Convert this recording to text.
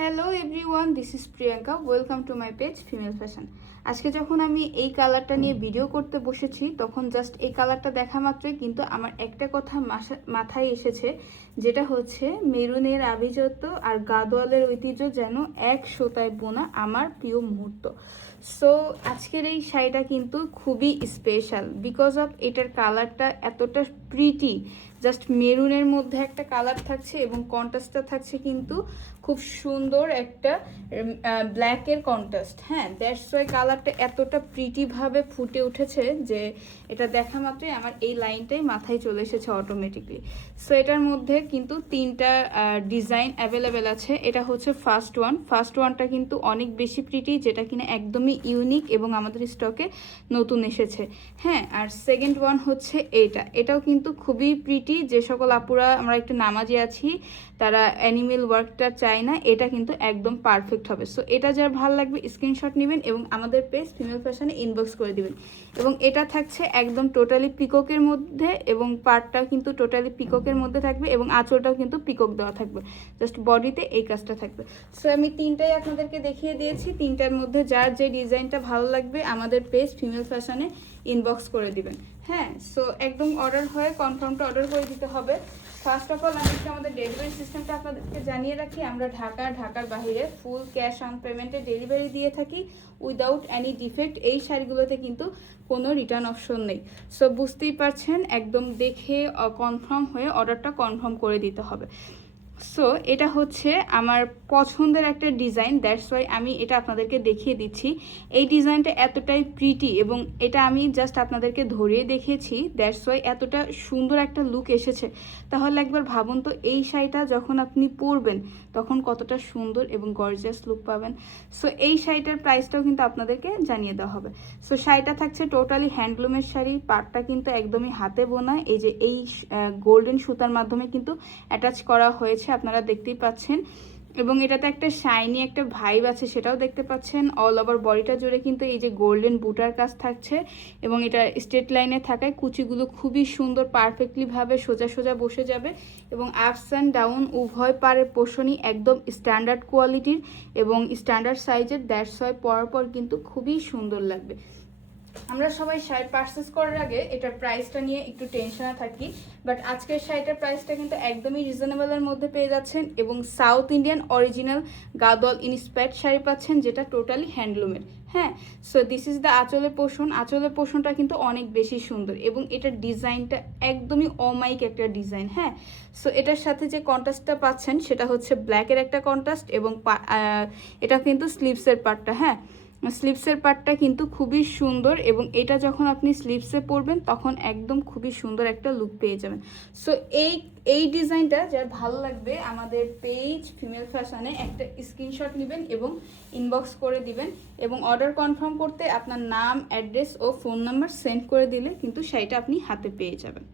Hello everyone, this is Priyanka. Welcome to my page female fashion. আজকে যখন আমি এই কালারটা নিয়ে ভিডিও করতে বসেছি তখন জাস্ট এই কালারটা দেখা মাত্রই কিন্তু আমার একটা কথা মাথায় এসেছে, যেটা হচ্ছে মেরুনের আভিজাত্য আর গাদোয়ালের ঐতিহ্য যেন এক সুতায় বোনা আমার প্রিয় মুহূর্ত। সো আজকের এই শাড়িটা কিন্তু খুবই স্পেশাল বিকজ অফ এটার কালারটা এতটা প্রিটি। জাস্ট মেরুনের মধ্যে একটা কালার থাকছে এবং কন্ট্রাস্টটা থাকছে কিন্তু খুব সুন্দর একটা ব্ল্যাকের কন্ট্রাস্ট। হ্যাঁ, দ্যাটস ওয়াই কালারটা এতটা প্রিটিভাবে ফুটে উঠেছে যে এটা দেখা মাত্রই আমার এই লাইনটাই মাথায় চলে এসেছে অটোমেটিকলি। সো এটার মধ্যে কিন্তু তিনটা ডিজাইন অ্যাভেলেবেল আছে। এটা হচ্ছে ফার্স্ট ওয়ানটা কিন্তু অনেক বেশি প্রিটি, যেটা কিনা একদমই ইউনিক এবং আমাদের স্টকে নতুন এসেছে। হ্যাঁ, আর সেকেন্ড ওয়ান হচ্ছে এটাও কিন্তু খুবই প্রিটি। যে সকল আপুরা আমরা একটু নামাজি আছি তারা অ্যানিমেল ওয়ার্কটা চায় না, এটা কিন্তু একদম পারফেক্ট হবে। সো এটা যার ভালো লাগবে স্ক্রিনশট নেবেন এবং আমাদের পেজ ফিমেল ফ্যাশনে ইনবক্স করে দিবেন। এবং এটা থাকছে একদম টোটালি পিককের মধ্যে এবং পার্টটাও কিন্তু টোটালি পিককের মধ্যে থাকবে এবং আঁচলটাও কিন্তু পিকক দেওয়া থাকবে, জাস্ট বডিতে এই কাজটা থাকবে। সো আমি তিনটাই আপনাদেরকে দেখিয়ে দিয়েছি। তিনটার মধ্যে যার যে ডিজাইনটা ভালো লাগবে আমাদের পেজ ফিমেল ফ্যাশনে ইনবক্স করে দিবেন। হ্যাঁ, সো একদম অর্ডার হয়ে কনফার্মটা অর্ডার করে দিতে হবে। ফার্স্ট অফ অল আমি আমাদের ডেলিভারি সিস্টেমটা আপনাদেরকে জানিয়ে রাখি। আমরা ঢাকার বাইরে ফুল ক্যাশ অন পেমেন্টে ডেলিভারি দিয়ে থাকি উইদাউট এনি ডিফেক্ট। এই শাড়িগুলোতে কিন্তু কোনো রিটার্ন অপশন নেই। সো বুঝতেই পারছেন, একদম দেখে কনফার্ম হয়ে অর্ডারটা কনফার্ম করে দিতে হবে। সো এটা হচ্ছে আমার পছন্দের একটা ডিজাইন, দ্যাটস ওয়াই আমি এটা আপনাদেরকে দেখিয়ে দিচ্ছি। এই ডিজাইনটা এতটাই প্রিটি এবং এটা আমি জাস্ট আপনাদেরকে ধরিয়ে দেখিয়েছি, দ্যাটস ওয়াই এতটা সুন্দর একটা লুক এসেছে। তাহলে একবার ভাবুন তো, এই শাড়িটা যখন আপনি পরবেন তখন কতটা সুন্দর এবং গর্জিয়াস লুক পাবেন। সো এই শাড়িটার প্রাইসটাও কিন্তু আপনাদেরকে জানিয়ে দেওয়া হবে। সো শাড়িটা থাকছে টোটালি হ্যান্ডলুমের শাড়ি, পাটটা কিন্তু একদমই হাতে বোনা। এই যে এই গোল্ডেন সুতার মাধ্যমে কিন্তু অ্যাটাচ করা হয়েছে, আপনারা দেখতেই পাচ্ছেন। এবং এটাতে একটা শাইনি একটা ভাইব আছে, সেটাও দেখতে পাচ্ছেন। অল ওভার বডিটা জুড়ে কিন্তু এই যে গোল্ডেন বুটার কাজ থাকছে এবং এটা স্ট্রেট লাইনে থাকায় কুচিগুলো খুবই সুন্দর পারফেক্টলি ভাবে সোজা সোজা বসে যাবে এবং আপস অ্যান্ড ডাউন উভয় পারের পোষণই একদম স্ট্যান্ডার্ড কোয়ালিটির এবং স্ট্যান্ডার্ড সাইজের। দ্যাটস ওয়াই পরার পর কিন্তু খুবই সুন্দর লাগবে। আমরা সবাই শাড়ি পারচেস করার আগে এটার প্রাইসটা নিয়ে একটু টেনশনে থাকি, বাট আজকের শাড়িটার প্রাইসটা কিন্তু একদমই রিজনেবলের মধ্যে পেয়ে যাচ্ছেন এবং south Indian original Gadwal inspired sari পাচ্ছেন, যেটা টোটালি হ্যান্ডলুমের। হ্যাঁ, সো দিস ইজ দ্য আঁচলের পোষণটা কিন্তু অনেক বেশি সুন্দর এবং এটার ডিজাইনটা একদমই অমাইক একটা ডিজাইন। হ্যাঁ, সো এটার সাথে যে কন্ট্রাস্টটা পাচ্ছেন সেটা হচ্ছে ব্ল্যাকের একটা কন্ট্রাস্ট এবং এটা কিন্তু স্লিভসের পার্টটা। হ্যাঁ, স্লিভসের পার্টটা কিন্তু খুবই সুন্দর এবং এটা যখন আপনি স্লিভসে পরবেন তখন একদম খুবই সুন্দর একটা লুক পেয়ে যাবেন। সো এই ডিজাইনটা যার ভালো লাগবে আমাদের পেজ ফিমেল ফ্যাশনে একটা স্ক্রিনশট নেবেন এবং ইনবক্স করে দিবেন এবং অর্ডার কনফার্ম করতে আপনার নাম, অ্যাড্রেস ও ফোন নাম্বার সেন্ড করে দিলে কিন্তু শাড়িটা আপনি হাতে পেয়ে যাবেন।